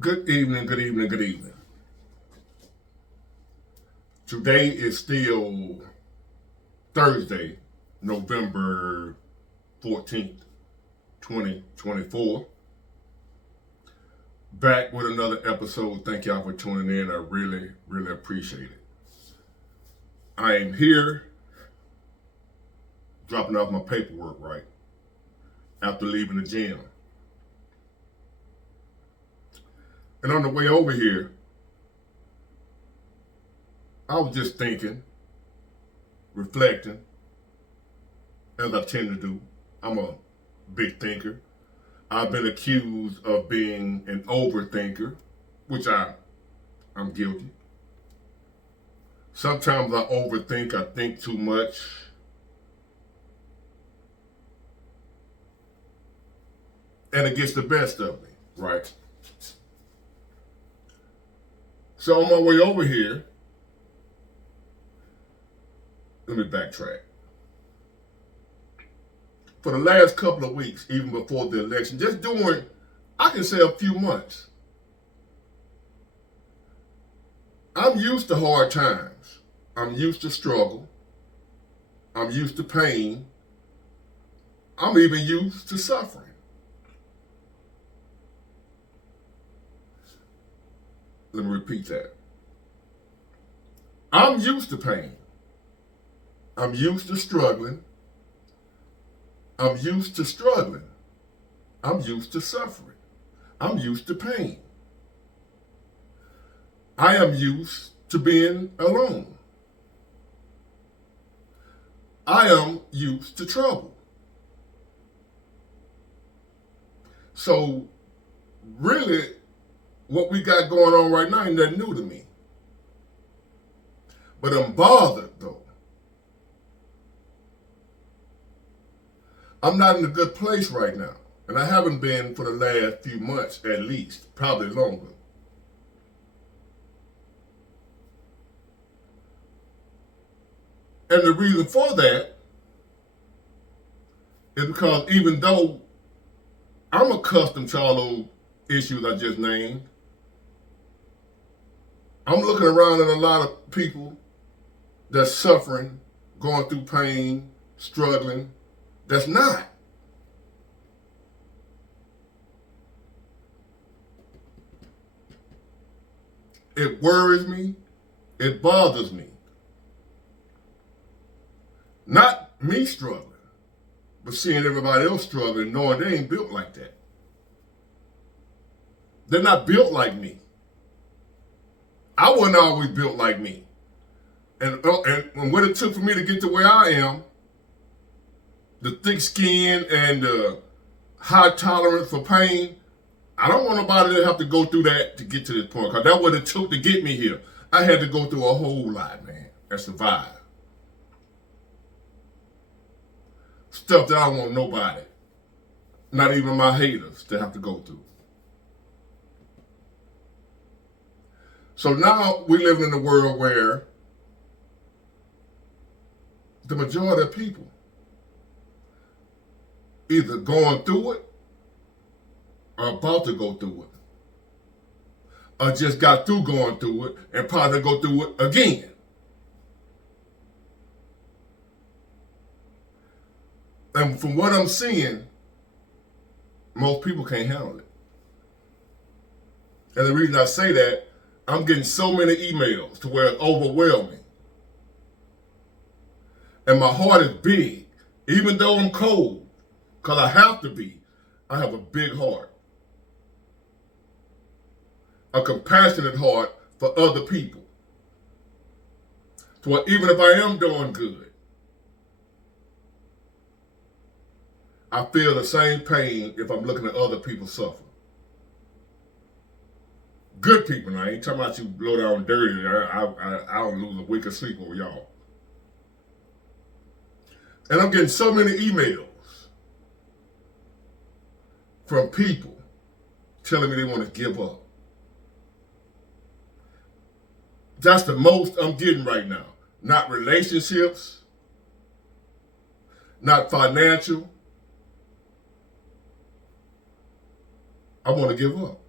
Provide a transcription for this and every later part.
Good evening, good evening, good evening. Today is still Thursday, November 14th, 2024. Back with another episode. Thank y'all for tuning in. I really appreciate it. I am here dropping off my paperwork, right? After leaving the gym. And on the way over here, I was just thinking, reflecting, as I tend to do. I'm a big thinker. I've been accused of being an overthinker, which I'm guilty. Sometimes I overthink, I think too much. And it gets the best of me, right? So on my way over here, let me backtrack. For the last couple of weeks, even before the election, just during, I can say a few months, I'm used to hard times. I'm used to struggle. I'm used to pain. I'm even used to suffering. Let me repeat that. I'm used to pain. I'm used to struggling. I'm used to struggling. I'm used to suffering. I'm used to pain. I am used to being alone. I am used to trouble. So, really, what we got going on right now ain't nothing new to me. But I'm bothered, though. I'm not in a good place right now. And I haven't been for the last few months at least, probably longer. And the reason for that is because even though I'm accustomed to all those issues I just named, I'm looking around at a lot of people that's suffering, going through pain, struggling, that's not. It worries me. It bothers me. Not me struggling, but seeing everybody else struggling, knowing they ain't built like that. They're not built like me. I wasn't always built like me. And what it took for me to get to where I am, the thick skin and the high tolerance for pain, I don't want nobody to have to go through that to get to this point, because that's what it took to get me here. I had to go through a whole lot, man, and survive. Stuff that I don't want nobody, not even my haters, to have to go through. So now we live in a world where the majority of people either going through it or about to go through it, or just got through going through it and probably go through it again. And from what I'm seeing, most people can't handle it. And the reason I say that, I'm getting so many emails to where it's overwhelming. And my heart is big. Even though I'm cold, because I have to be, I have a big heart. A compassionate heart for other people. So even if I am doing good, I feel the same pain if I'm looking at other people suffer. Good people, now I ain't talking about you blow down dirty. I don't lose a week of sleep over y'all. And I'm getting so many emails from people telling me they want to give up. That's the most I'm getting right now. Not relationships, not financial. I want to give up.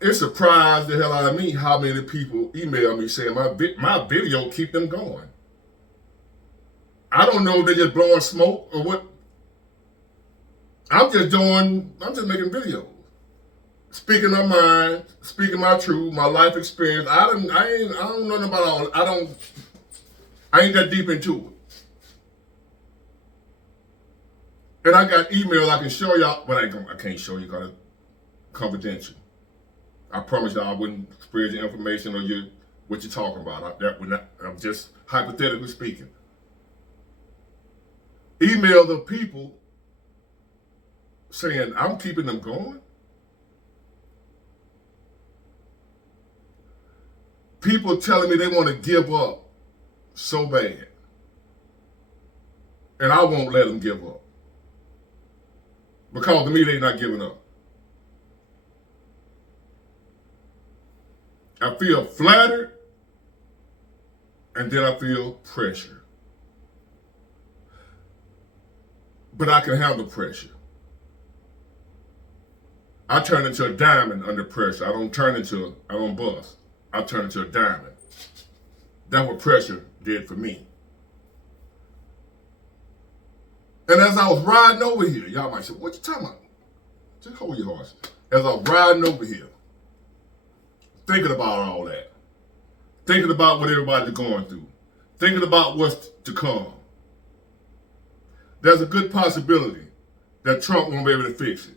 it surprised the hell out of me how many people email me saying my video keep them going. I don't know if they're just blowing smoke or what. I'm just making videos. Speaking my mind, speaking my truth, my life experience. I don't know nothing about all. I ain't that deep into it. And I got emails I can show y'all, but I can't show you because it's confidential. I promise y'all I wouldn't spread your information or what you're talking about. I'm just hypothetically speaking. Email the people saying I'm keeping them going. People telling me they want to give up so bad. And I won't let them give up. Because to me, they're not giving up. I feel flattered, and then I feel pressure. But I can handle pressure. I turn into a diamond under pressure. I don't bust. I turn into a diamond. That's what pressure did for me. And as I was riding over here, y'all might say, what you talking about? Just hold your horses. As I was riding over here, thinking about all that, thinking about what everybody's going through, thinking about what's to come, there's a good possibility that Trump won't be able to fix it.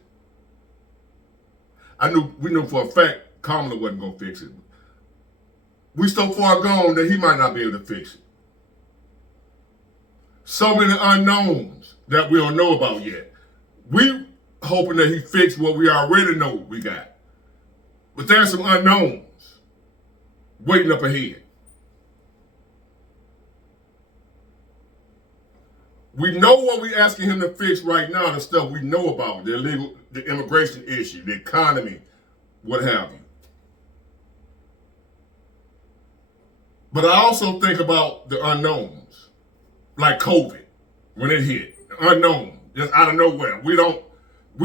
We knew for a fact Kamala wasn't going to fix it. We so far gone that he might not be able to fix it. So many unknowns that we don't know about yet. We hoping that he fixed what we already know we got. But there's some unknowns waiting up ahead. We know what we're asking him to fix right now, the stuff we know about, the immigration issue, the economy, what have you. But I also think about the unknowns, like COVID, when it hit, unknown, just out of nowhere. We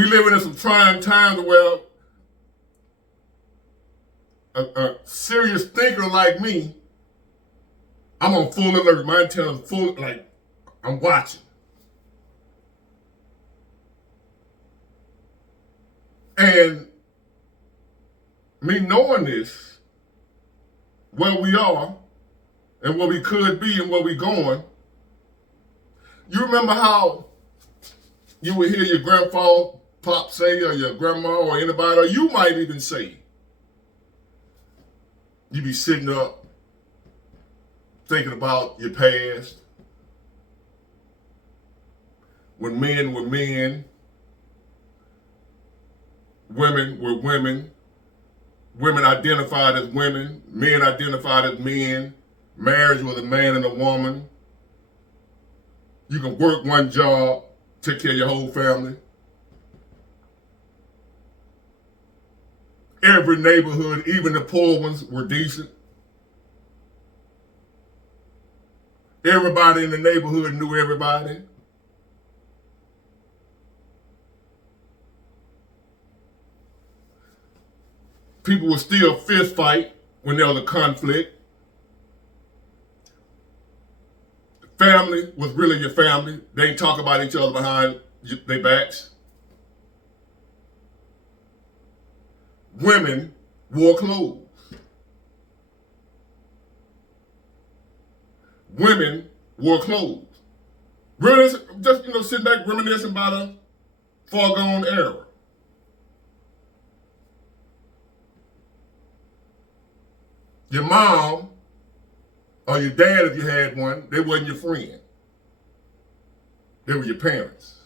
living in some trying times where a serious thinker like me, I'm on full alert. My antenna's full, like I'm watching. And me knowing this, where we are, and where we could be and where we going, you remember how you would hear your grandfather, pop say, or your grandma, or anybody, or you might even say, you be sitting up thinking about your past, when men were men, women were women, women identified as women, men identified as men, marriage was a man and a woman. You can work one job, take care of your whole family. Every neighborhood, even the poor ones, were decent. Everybody in the neighborhood knew everybody. People would still fist fight when there was a conflict. Family was really your family. They didn't talk about each other behind their backs. Women wore clothes. Women wore clothes. Really, just sitting back reminiscing about a foregone era. Your mom or your dad, if you had one, they wasn't your friend. They were your parents.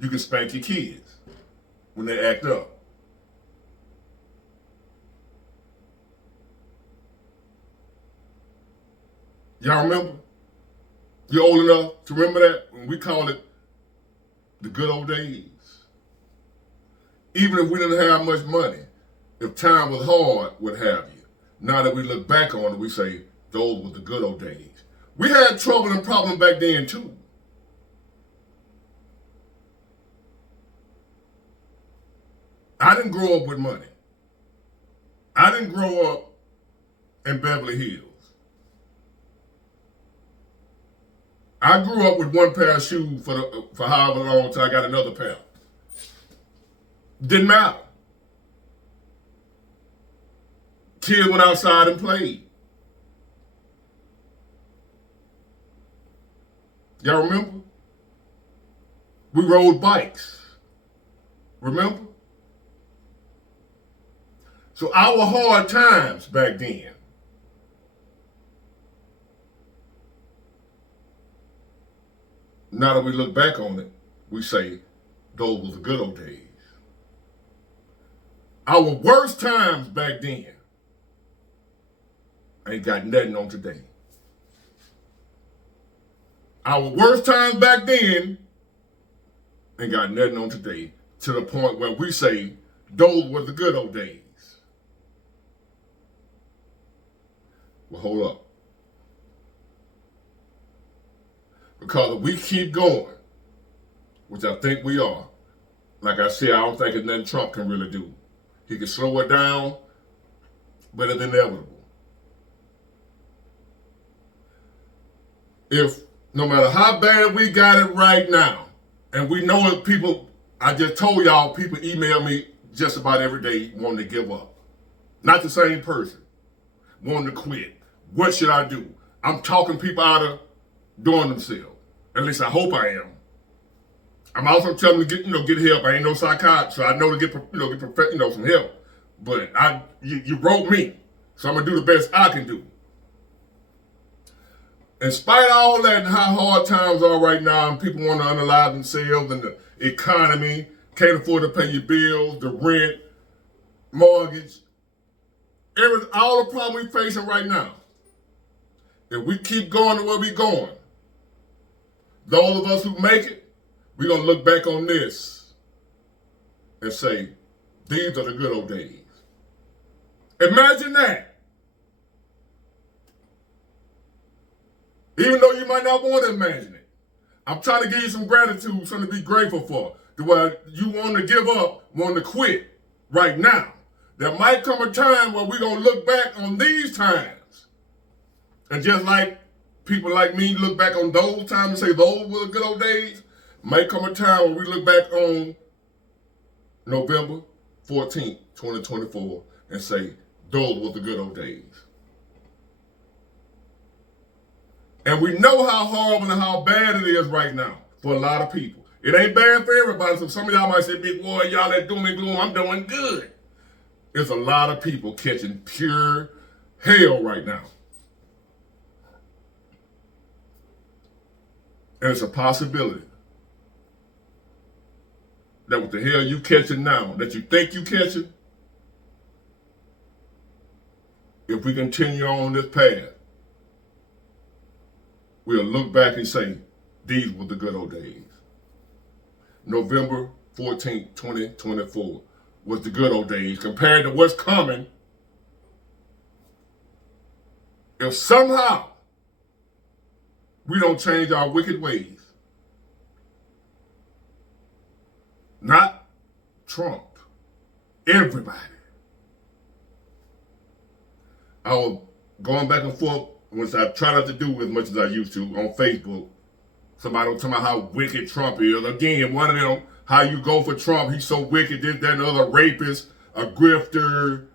You can spank your kids when they act up. Y'all remember? You're old enough to remember that? We call it the good old days. Even if we didn't have much money, if time was hard, what have you. Now that we look back on it, we say, those were the good old days. We had trouble and problems back then too. I didn't grow up with money. I didn't grow up in Beverly Hills. I grew up with one pair of shoes for however long until I got another pair. Didn't matter. Kids went outside and played. Y'all remember? We rode bikes. Remember? So our hard times back then, now that we look back on it, we say, those were the good old days. Our worst times back then ain't got nothing on today. Our worst times back then ain't got nothing on today, to the point where we say, those were the good old days. Well, hold up. Because if we keep going, which I think we are, like I said, I don't think it's nothing Trump can really do. He can slow it down, but it's inevitable. If no matter how bad we got it right now, and we know that people, I just told y'all, people email me just about every day wanting to give up. Not the same person, wanting to quit. What should I do? I'm talking people out of doing themselves. At least I hope I am. I'm also telling them to get help. I ain't no psychiatrist, so I know to get some help. But you wrote me, so I'm gonna do the best I can do. In spite of all that and how hard times are right now, and people want to unalive themselves, and the economy can't afford to pay your bills, the rent, mortgage, all the problems we're facing right now. If we keep going the way we're going, those of us who make it, we're going to look back on this and say, these are the good old days. Imagine that. Even though you might not want to imagine it. I'm trying to give you some gratitude, something to be grateful for. To where you want to give up, want to quit right now. There might come a time where we're going to look back on these times. And just like people like me look back on those times and say those were the good old days, might come a time where we look back on November 14th, 2024 and say those were the good old days. And we know how horrible and how bad it is right now for a lot of people. It ain't bad for everybody. So some of y'all might say, big boy, y'all that doom and gloom, I'm doing good. There's a lot of people catching pure hell right now. And it's a possibility that what the hell you catching now, that you think you catching, if we continue on this path, we'll look back and say, these were the good old days. November 14th, 2024 was the good old days compared to what's coming. If somehow we don't change our wicked ways. Not Trump. Everybody. I was going back and forth, which I try not to do as much as I used to, on Facebook. Somebody was talking about how wicked Trump is. Again, one of them, how you go for Trump, he's so wicked, this, that, and other, rapist, a grifter,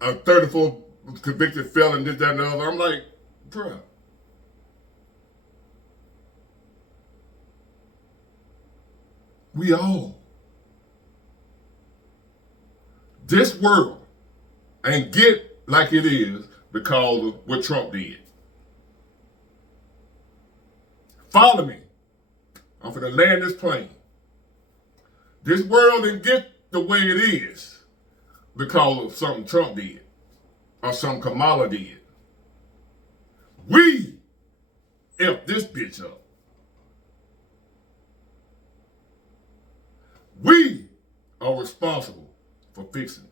a 34 convicted felon, this, that, and the other. I'm like, bruh. We all. This world ain't get like it is because of what Trump did. Follow me. I'm finna land this plane. This world didn't get the way it is because of something Trump did or something Kamala did. We F this bitch up. We are responsible for fixing it.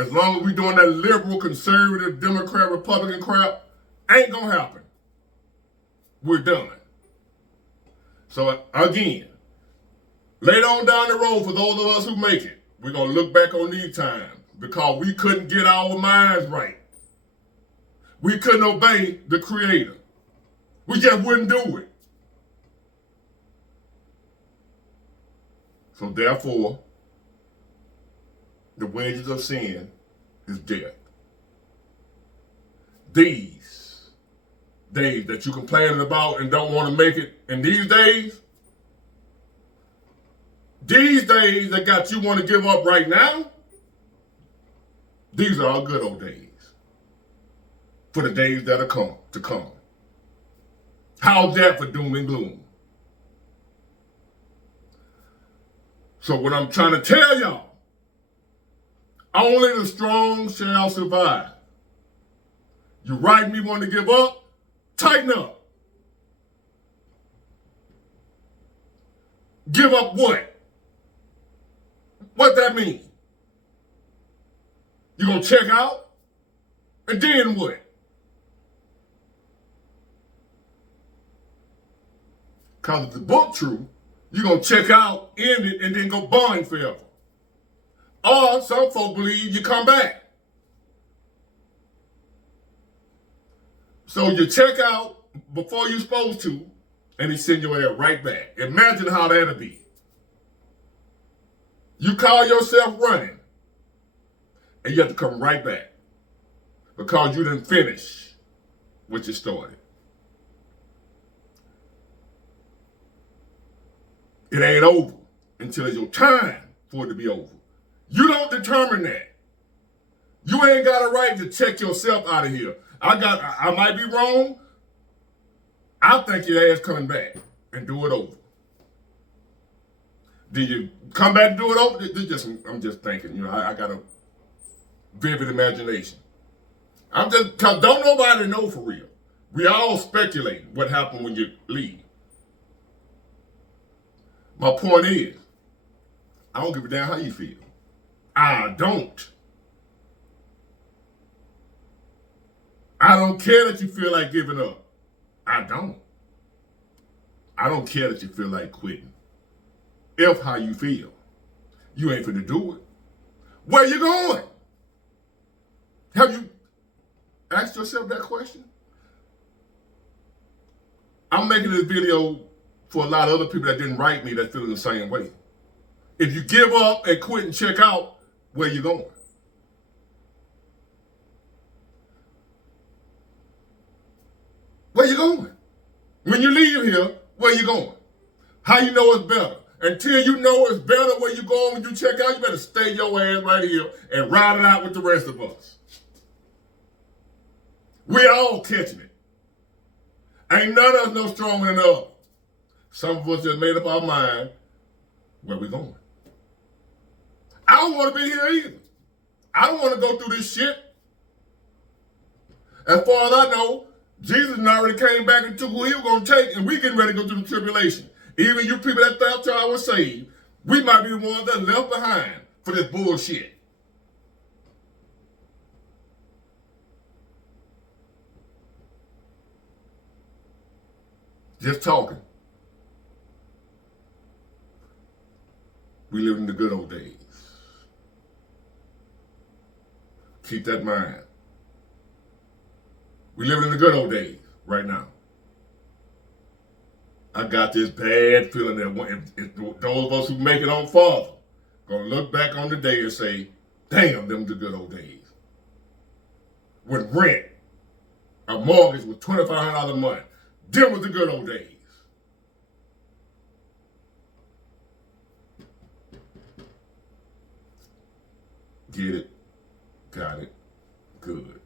As long as we doing that liberal, conservative, Democrat, Republican crap, ain't gonna happen. We're done. So again, Later on down the road, for those of us who make it, we're going to look back on these times because we couldn't get our minds right. We couldn't obey the Creator. We just wouldn't do it. So therefore, the wages of sin is death. These days that you're complaining about and don't want to make it in these days that got you want to give up right now, these are our good old days for the days that are to come. How's that for doom and gloom? So what I'm trying to tell y'all, only the strong shall survive. You right me want to give up? Tighten up. Give up what? What that mean? You gonna check out? And then what? Because if the book true, you're gonna check out, end it, and then go bond forever. Or some folk believe you come back. So you check out before you're supposed to, and he send your ass right back. Imagine how that'll be. You call yourself running, and you have to come right back because you didn't finish what you started. It ain't over until it's your time for it to be over. You don't determine that. You ain't got a right to check yourself out of here. I might be wrong. I think your ass coming back and do it over. Did you come back and do it over? I'm just thinking, I got a vivid imagination. Cause don't nobody know for real. We all speculating what happened when you leave. My point is, I don't give a damn how you feel. I don't. I don't care that you feel like giving up. I don't. I don't care that you feel like quitting. If how you feel. You ain't finna do it. Where you going? Have you asked yourself that question? I'm making this video for a lot of other people that didn't write me that feel the same way. If you give up and quit and check out, where you going? Where you going? When you leave here, where you going? How you know it's better? Until you know it's better where you going when you check out, you better stay your ass right here and ride it out with the rest of us. We all catching it. Ain't none of us no stronger than the other. Some of us just made up our mind where we going. I don't want to be here either. I don't want to go through this shit. As far as I know, Jesus already came back and took who he was going to take, and we getting ready to go through the tribulation. Even you people that thought y'all were saved, we might be the ones that left behind for this bullshit. Just talking. We live in the good old days. Keep that in mind. We live in the good old days right now. I got this bad feeling that if those of us who make it on farther gonna look back on the day and say, damn, them the good old days. When rent, a mortgage was $2,500 a month. Them was the good old days. Get it, got it, good.